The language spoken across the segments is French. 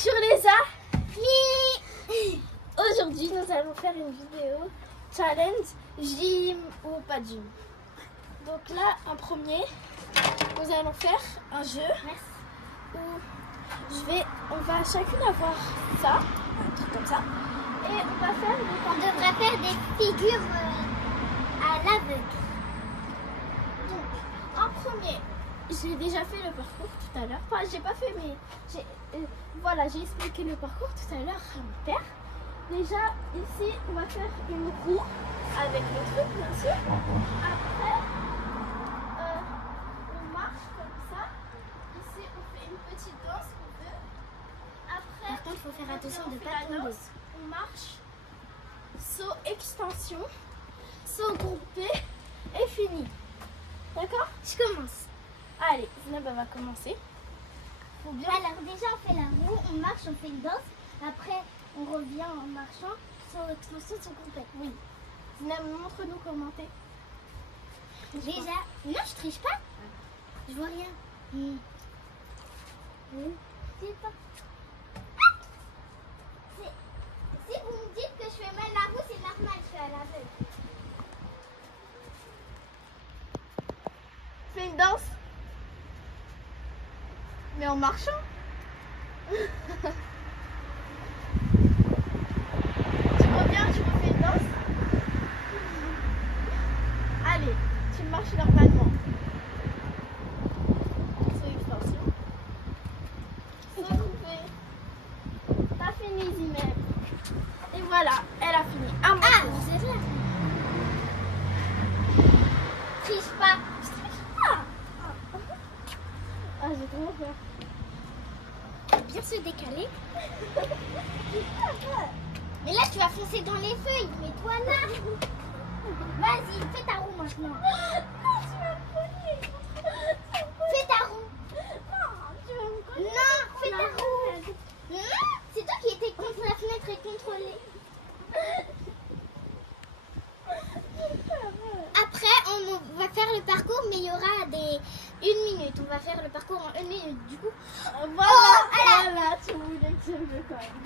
Bonjour les amis. Aujourd'hui nous allons faire une vidéo challenge gym ou pas gym. Donc là en premier nous allons faire un jeu où on va chacune avoir ça, un truc comme ça, et on va faire on devrait faire des figures à l'aveugle. Donc en premier, j'ai déjà fait le parcours tout à l'heure. Enfin, j'ai pas fait, mais voilà, j'ai expliqué le parcours tout à l'heure à mon père. Déjà, ici, on va faire une roue avec le truc, bien sûr. Après, on marche comme ça. Ici, on fait une petite danse, on veut. Après, par contre, il faut faire attention de ne pas la tomber. danse, on marche, saut extension, saut groupé et fini. D'accord? Je commence. Allez, Zineb va commencer. Faut bien. Alors déjà on fait la roue, on marche, on fait une danse. Après on revient en marchant sur l'extension de son complet. Oui. Zineb, montre-nous comment t'es. Déjà, non je triche pas. Je vois rien. C'est pas. Si vous me dites que je fais mal la roue, c'est normal, je suis à l'aveugle. Fais une danse. Mais en marchant. Tu reviens, tu refais une danse. Allez, tu marches normalement. Saut extension. Saut groupé. T'as fini, Zineb. Et voilà, elle a fini. À mon Ah, tour. vous êtes là. Triche pas. Je triche pas. Ah, j'ai trop peur. Bien se décaler. Mais là tu vas foncer dans les feuilles. Mais toi là. Vas-y, fais ta roue maintenant. Non, tu vas me cogner. Fais ta roue. Non, tu vas me cogner. Non, fais ta roue. Non, c'est toi qui étais contre la fenêtre et contrôlé. Après, on va faire le parcours, mais il y aura une minute. On va faire le parcours en 1 minute. Du coup, Voilà, voilà, tu voulais que je le cogne.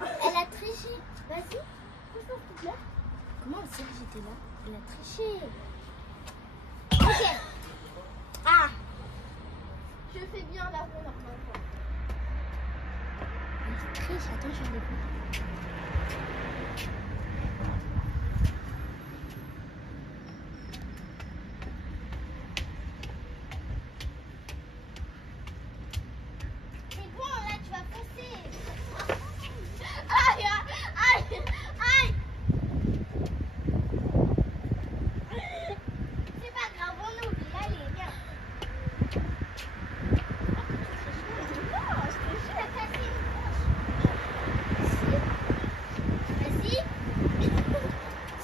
elle a triché. Vas-y. Fais ça, s'il te plaît. Comment elle sait que j'étais là? Elle a triché. Ok. Ah. Je fais bien la roue normalement. Elle triche. Attends, je vais le C'est bon, là, tu vas foncer. Aïe, aïe, aïe. C'est pas grave, on oublie. Allez, viens. Non, je te jure. T'as cassé une branche. Vas-y.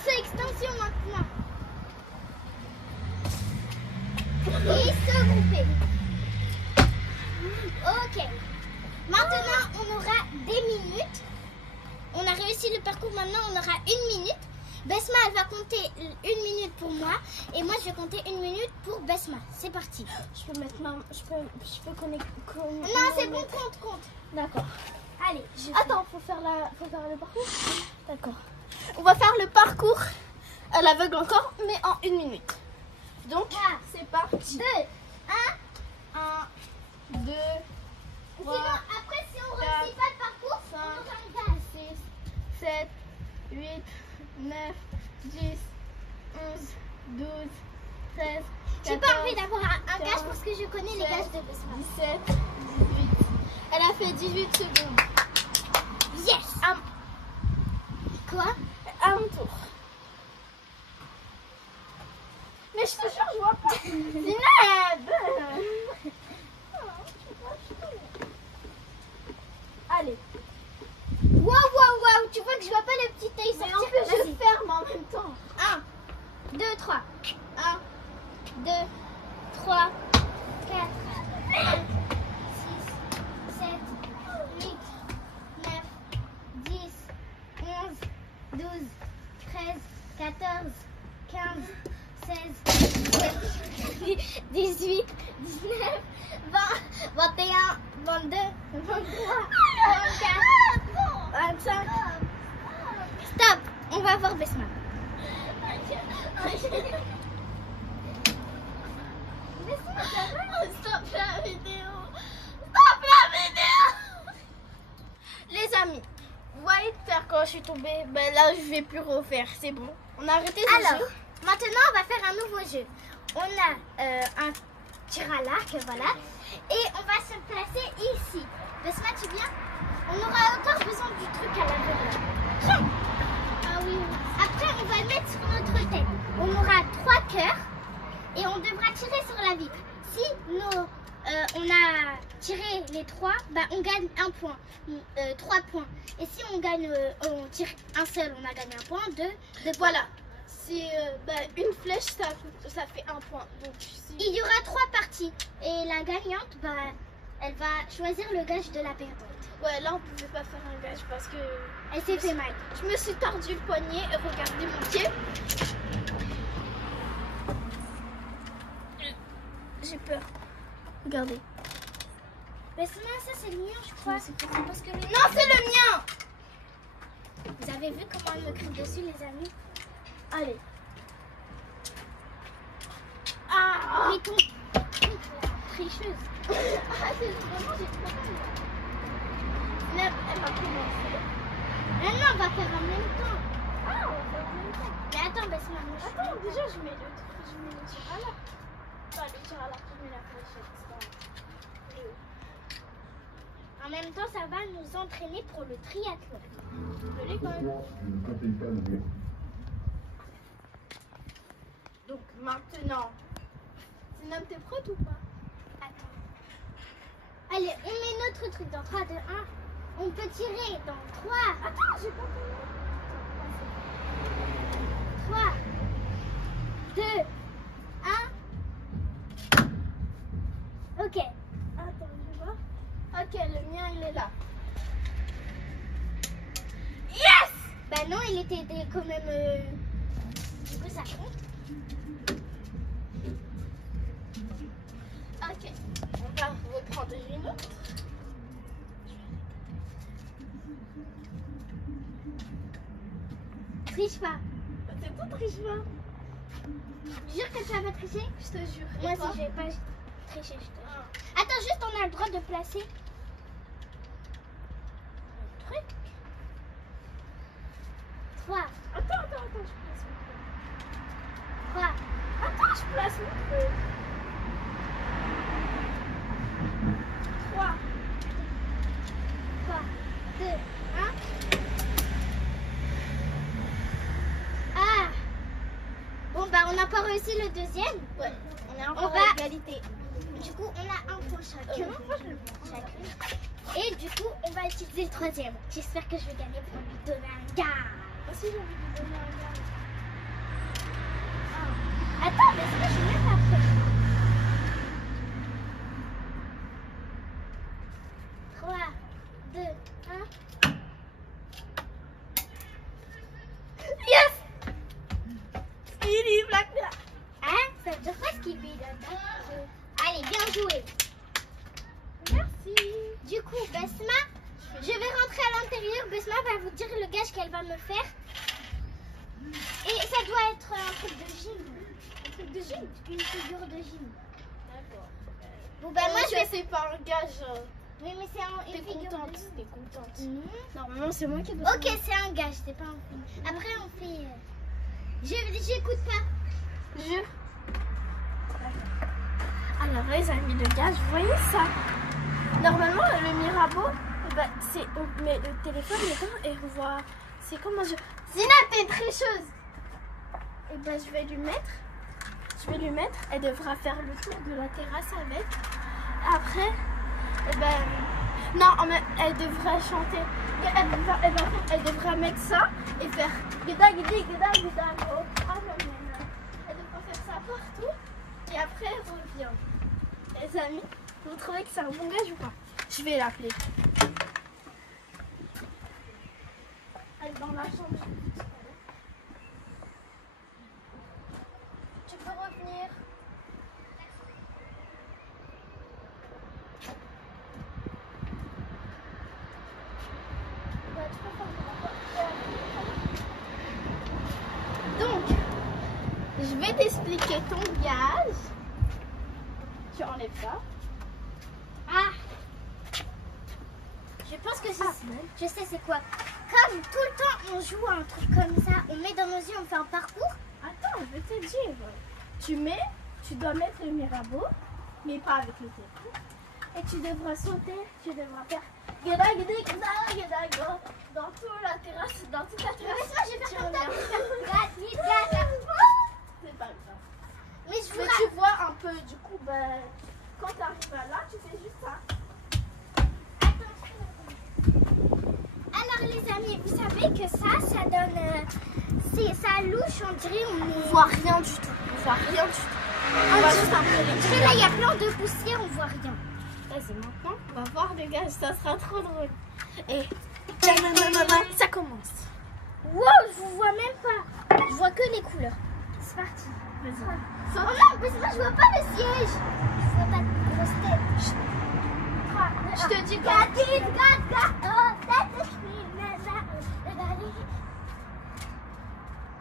C'est extension maintenant. Et se grouper. Ok. Maintenant, on aura des minutes. On a réussi le parcours. Maintenant, on aura 1 minute. Besma, elle va compter 1 minute pour moi. Et moi, je vais compter 1 minute pour Besma. C'est parti. Je peux mettre je peux connecter. Non, c'est bon, compte. D'accord. Allez, Attends, faut faire le parcours. D'accord. On va faire le parcours à l'aveugle encore, mais en 1 minute. Donc, c'est parti. 2, 1. 1, 2, Sinon, 3, après, si on ne réussit pas le parcours, on aura un gaz. 6, 7, 8, 9, 10, 11, 12, 13, 14, J'ai pas envie d'avoir un gage 15, parce que je connais les gages de Besma. 17, 18. Elle a fait 18 secondes. Yes! Quoi? À mon tour. Mais je te jure, je vois pas. Zineb! Allez. Waouh, tu vois que je vois pas le petit œil Mais sortir. en plus, Vas-y. je ferme en même temps. 1, 2, 3. 1, 2, 3, 4, 5, 6, 7, 8, 9, 10, 11, 12, 13, 14, 15, 16, 17, 18, 19, 20, 21, 22, 25. Stop, on va voir Besma. Stop la vidéo. Stop la vidéo. Les amis, vous voyez faire quand je suis tombée. Ben là, je vais plus refaire. C'est bon. On a arrêté ce Alors, jeu. maintenant, on va faire un nouveau jeu. On a un tir à l'arc, voilà. Et on va se placer ici. Besma, tu viens? On aura encore besoin du truc à l'intérieur. Tiens. Ah oui. Après, on va le mettre sur notre tête. On aura 3 cœurs et on devra tirer sur la vitre. Si on a tiré les 3, bah, on gagne 1 point, 3 points. Et si on tire un seul, on a gagné 1 point, 2 points. Voilà. C'est une flèche, ça fait 1 point. Donc, il y aura 3 parties. Et la gagnante, bah, elle va choisir le gage de la perdante. Ouais, là, on pouvait pas faire un gage parce que... Elle s'est fait mal. Je me suis tordu le poignet et regardez mon pied. J'ai peur. Regardez. Mais ça c'est le mien, je crois. Parce que Non, c'est le mien. Vous avez vu comment elle me crie dessus, les amis? Allez. Ah, mais ton tricheuse. Vraiment, j'ai trop peur. Elle va commencer. Maintenant, on va faire en même temps. Ah, on va faire en même temps. Mais attends, Besma, moi Attends, déjà, je mets le tir à l'arc. Enfin, le tir à l'arc, je mets la fléchette. En même temps, ça va nous entraîner pour le triathlon de l'école. Donc, maintenant, Sinem, t'es prête ou pas? Attends. Allez, on met notre truc dans 3, 2, 1. On peut tirer dans 3. Attends, j'ai pas compris. 3, 2, 1. Ok. Attends, je vois. Ok, le mien, il est là. Yes! Bah non, il était quand même... Du coup, ça compte. Ok, on va reprendre une autre. Triche pas. C'est tout, triche pas. Jure que tu vas pas tricher? Je te jure. Moi aussi, je vais pas tricher, je te jure. Attends, juste, on a le droit de placer le truc. 3. Attends, je place mon truc. 3. Attends, je place mon truc. 3. 3, 2, 1. Ah! Bon, bah, on n'a pas réussi le deuxième. Ouais, on est On encore va- à égalité. Du coup, on a un point chacun. Chacune. Et du coup, on va utiliser le troisième. J'espère que je vais gagner pour lui donner un gars. Moi aussi, j'ai envie de lui donner un gars. Attends, mais ça, je suis même pas prête. 3, 2, 1. Yes! Speedy Black Black. Hein? Ça veut dire quoi ce qu'il lui donne? Allez, bien joué. Merci. Du coup, Besma, je vais rentrer à l'intérieur. Besma va vous dire le gage qu'elle va me faire. Et ça doit être un truc de gym. Un truc de gym? Une figure de gym. D'accord. Bon, bah, moi, je vais... c'est pas un gage. Oui, mais c'est une T'es figure contente. de gym. T'es contente. Non. Normalement, c'est moi qui dois. Ok, c'est un gage, c'est pas un film. Après, on fait... J'écoute pas. Jure. Alors, les amis, le gage, vous voyez ça? Normalement, le Mirabeau, bah, c'est on met le téléphone dedans et on voit. C'est comme un jeu. Zina, t'es tricheuse! Et ben, je vais lui mettre. Elle devra faire le tour de la terrasse avec. Après, et ben. Non, elle devra chanter. Elle devra mettre ça et faire. Guida, guida, guida, guida. Oh, ah, non, mais non. Elle devra faire ça partout. Et après, elle revient. Les amis, vous trouvez que c'est un bon gage ou pas? Je vais l'appeler. Elle est dans la chambre. Tu peux revenir. appliquer ton gaz. Tu enlèves ça. Ah. Je pense que je sais c'est quoi. Comme tout le temps on joue à un truc comme ça, on met dans nos yeux, on fait un parcours. Attends, je vais te dire. Tu dois mettre le Mirabeau, mais pas avec le téléphone. Et tu devras sauter, tu devras faire dans toute la terrasse, dans toute la terrasse. Mais moi je vais faire comme ça. C'est pas grave. Mais je Mais tu vois un peu, du coup, ben, quand tu arrives là, tu fais juste ça. Alors les amis, vous savez que ça donne, ça louche, on dirait On voit rien du tout. On voit rien du tout. On va juste un peu les là il y a plein de poussière, on voit rien. Vas-y, maintenant, on va voir le gaz, ça sera trop drôle. Et ça commence. Wow, je vous vois même pas. Je vois que les couleurs. C'est parti. Vas-y. Oh non, mais moi je vois pas le siège. Je vois pas de grosse tête. Je te dis quoi?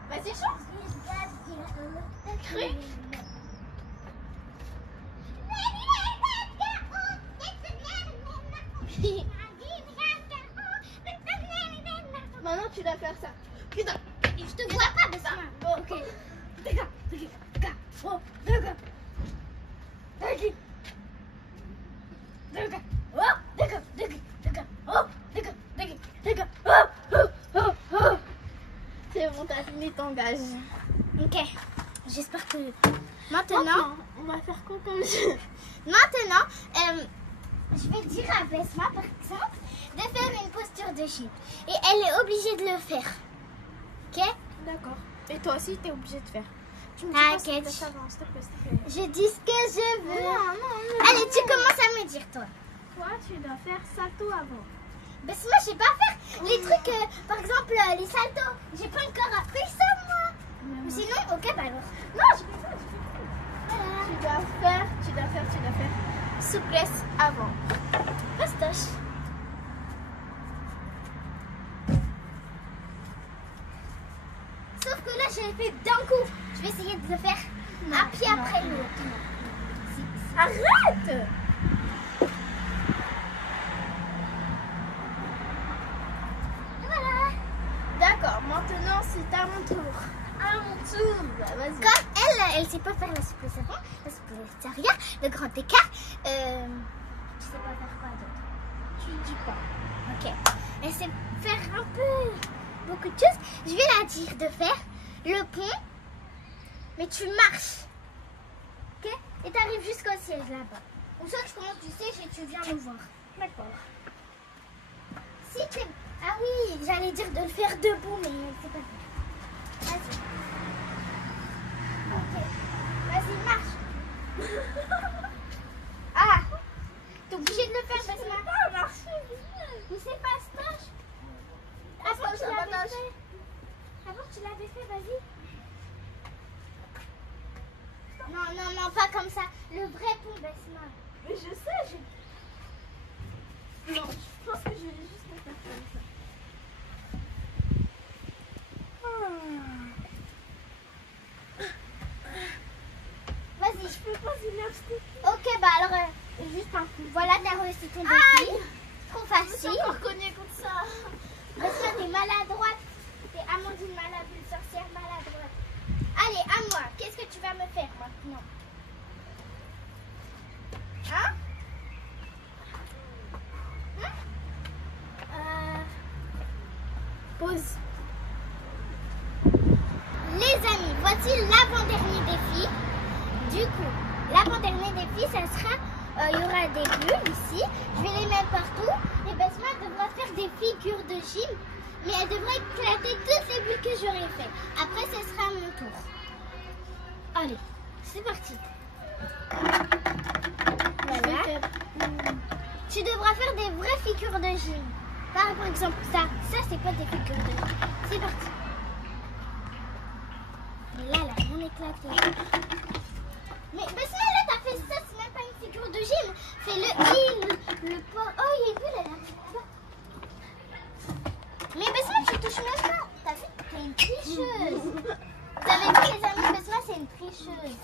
Vas-y, chante. Cru. Maintenant, tu dois faire ça. Putain. Je te vois pas, Besma. Bon, ok. C'est bon, t'as fini ton gage. Ok. J'espère que maintenant, on va faire quoi comme jeu? maintenant, je vais dire à Besma, par exemple, de faire une posture de gym. Et elle est obligée de le faire. Ok? D'accord. Et toi aussi, t'es obligé de faire. Tu me T'inquiète. dis pas s'il te plaît, s'il te plaît. Je dis ce que je veux. Non. Allez, tu commences à me dire, toi. Toi, tu dois faire salto avant. Besma, je sais pas faire les trucs, par exemple, les saltos. J'ai pas encore appris ça, moi. Ou sinon, ok, bah alors. Non, je fais pas, Voilà. Tu dois faire souplesse avant. Fastoche. Sauf que là, je l'ai fait d'un coup. Je vais essayer de le faire un pied après l'autre. Arrête! Voilà. D'accord, maintenant c'est à mon tour. À mon tour, bah, vas-y. Comme elle sait pas faire la souplesse avant, la souplesse arrière, le grand écart. Je sais pas faire quoi d'autre. Tu dis pas. Ok. Elle sait faire un peu beaucoup de choses. Je vais la dire de faire le pont, mais tu marches. Ok? Et tu arrives jusqu'au siège là-bas. Ou soit tu commences du siège et tu viens me voir. D'accord. Si t'es... Ah oui, j'allais dire de le faire debout, mais c'est pas fait. Vas-y. Ok. Vas-y, marche. Ah! T'es obligé de le faire, Besma. Ah, merci. Mais c'est pas stage. Avant, tu l'avais fait. Avant, tu l'avais fait, vas-y. Non, pas comme ça. Le vrai pont, Besma. Mais je sais, Non, je pense que je vais juste le faire comme ça. Vas-y. Je peux pas gymnastique. Ok, bah alors, juste un coup. Voilà, t'as réussi ton défi. Trop Je suis facile. encore cognée contre ça. Besma, t'es maladroite. T'es Amandine maladroite, une sorcière maladroite. Allez, à moi. Qu'est-ce que tu vas me faire maintenant? Hein? Pause. Les amis, voici l'avant-dernier défi. Du coup, l'avant-dernier défi, ça sera, il y aura des bulles ici. Je vais les mettre partout. Et Besma devra faire des figures de gym. Mais elle devra éclater toutes les bulles que j'aurai fait. Après, ce sera à mon tour. Allez, c'est parti. Voilà. Tu devras faire des vraies figures de gym. Par exemple, ça c'est pas des figures de gym. C'est parti. Mais là, on éclaté. Mais Besma, là, t'as fait ça, c'est même pas une figure de gym. Fais le in, le pas. Oh, il y a une bulle, elle est là. Mais Besma, tu touches même pas. T'as vu? T'es une tricheuse. Vous avez vu, les amis, Besma, c'est une tricheuse.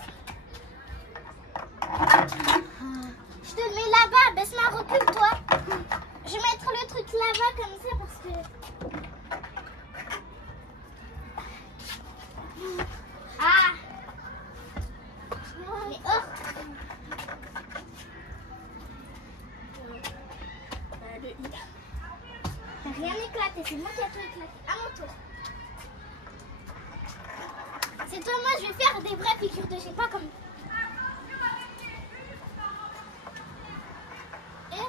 joli. Rien éclaté, c'est moi qui ai tout éclaté. À mon tour. C'est toi, moi je vais faire des vraies figures de je sais pas comme. Et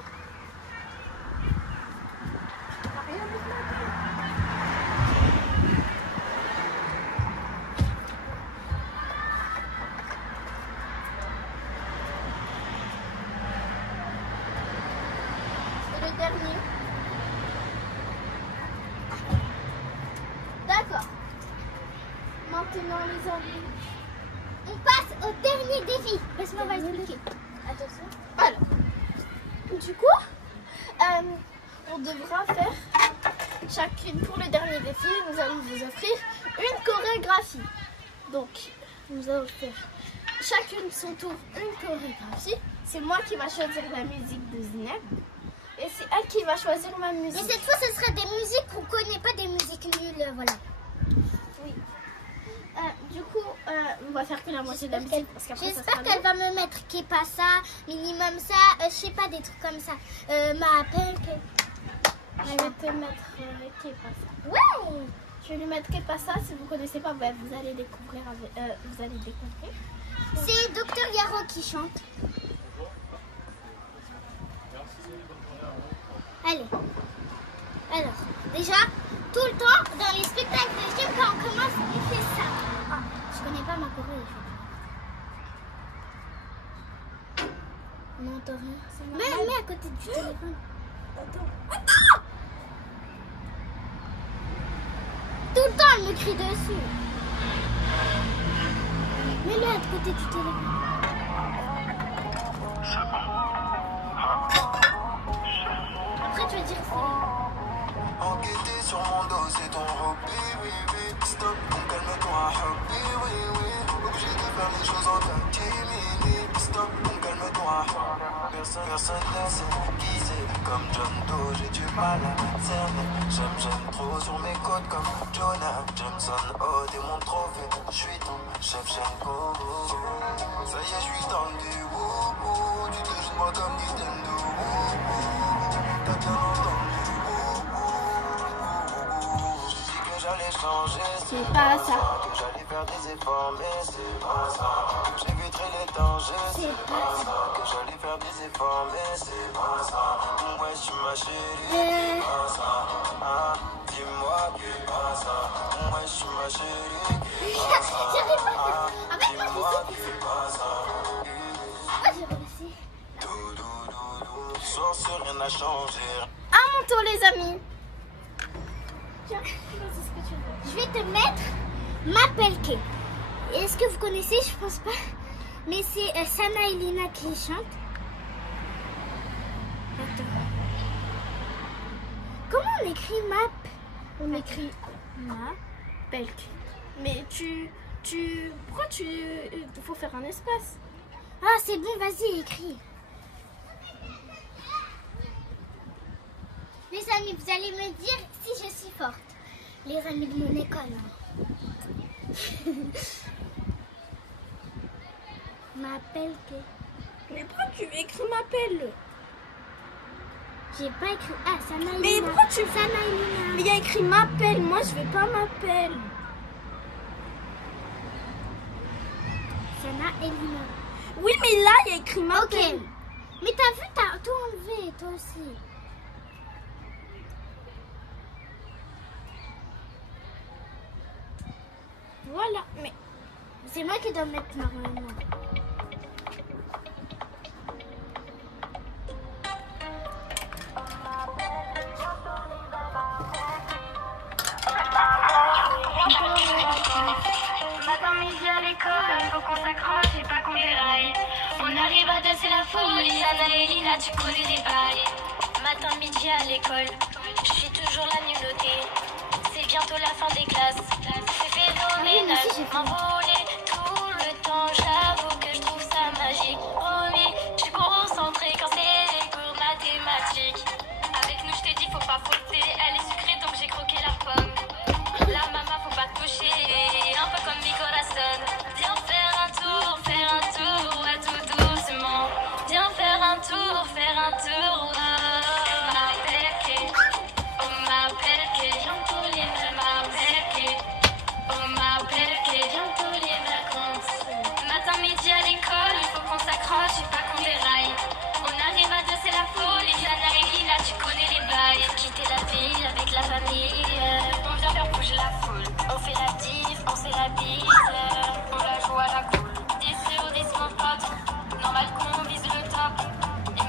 c'est le dernier. D'accord. Maintenant les amis. on passe au dernier défi. Laisse-moi va expliquer. Attention. Alors, du coup, on devra faire chacune pour le dernier défi. Nous allons vous offrir une chorégraphie. Donc, nous allons faire chacune son tour une chorégraphie. C'est moi qui va choisir la musique de Zineb. Et c'est elle qui va choisir ma musique. Et cette fois, ce sera des musiques qu'on connaît pas, des musiques nulles, voilà. Oui. Du coup, on va faire que la moitié de la musique. Parce qu'après, ça J'espère sera qu'elle long. va me mettre qui pas ça, minimum ça, je sais pas, des trucs comme ça. M'appelle que. Je vais te mettre Kepasa. Ouais. Je vais lui mettre Kepasa. Si vous ne connaissez pas, bah, vous allez découvrir. Vous allez découvrir. C'est Dr Yaro qui chante. Allez. Alors, déjà, tout le temps, dans les spectacles de film, quand on commence, il fait ça. Ah, je connais pas ma choré. On n'entend rien. Mets à côté du téléphone. Attends. Tout le temps, elle me crie dessus. Mets-le à côté du téléphone. Après, tu vas dire c'est... Enquêter sur mon dos, c'est ton hobby, oui, oui. Stop, donc calme-toi, hobby, oui, oui. Obligé de faire les choses en catimini. Stop, donc calme-toi. Personne laisse guiser. Comme John Doe, j'ai du mal à cerner. J'aime trop sur mes côtes comme Jonah Jameson. Oh, t'es mon trophée, je suis ton chef Shenko. Ça y est, je suis dans le wouhou. Tu te joues moi comme Nintendo. T'as bien entendu. J'allais changer, C'est pas ça. que j'allais faire des efforts, mais c'est pas ça. J'ai vu très les dangers, c'est pas ça. Que j'allais faire des efforts, mais c'est pas ça. Ouais, je suis ma chérie, c'est pas ça. Ah, dis-moi que c'est pas ça. Ouais, je suis ma chérie, c'est pas ça. J'arrive pas. Ah, Avec moi, dis-moi que c'est pas ça. Ah, j'ai réussi. Sans ce rien n'a changé. À mon tour, les amis. Tiens, vas-y, ce que tu veux. Je vais te mettre M'appelle-que. Est-ce que vous connaissez? Je pense pas. Mais c'est Sana et Lina qui chante. Attends. Comment on écrit map? On écrit ma pelk. Mais pourquoi il faut faire un espace? Ah, c'est bon, vas-y, écris. Les amis, vous allez me dire si je suis forte. Les amis de mon école. Hein. M'appelle-que. Mais pourquoi tu écris ma pelle? J'ai pas écrit. Ah, Sana et Mais Lina. pourquoi tu... Sana et Mais Lina. il y a écrit ma pelle. Moi, je vais pas ma pelle. Sana et Lina. Oui, mais là, il y a écrit ma Ok. pelle. Mais t'as vu, t'as tout enlevé, toi aussi. Voilà, mais... C'est moi qui dois mettre normalement. Matin, midi à l'école, faut qu'on s'accroche et pas qu'on déraille. On arrive à danser la folie, Sana et Lina, tu connais les bails. Matin, midi à l'école, je suis toujours la mieux notée. C'est bientôt la fin des classes, c'est phénoménal. M'envoler tout le temps, j'avoue que je trouve ça magique. Promis, je suis concentrée quand c'est les cours mathématiques. Avec nous, je t'ai dit, faut pas fauter, elle est sucrée donc j'ai croqué la pomme. La maman, faut pas toucher, un peu comme mi corazon. Viens faire un tour, ouais, tout doucement. Viens faire un tour, oh, m'appelle.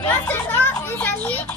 Maintenant, les amis,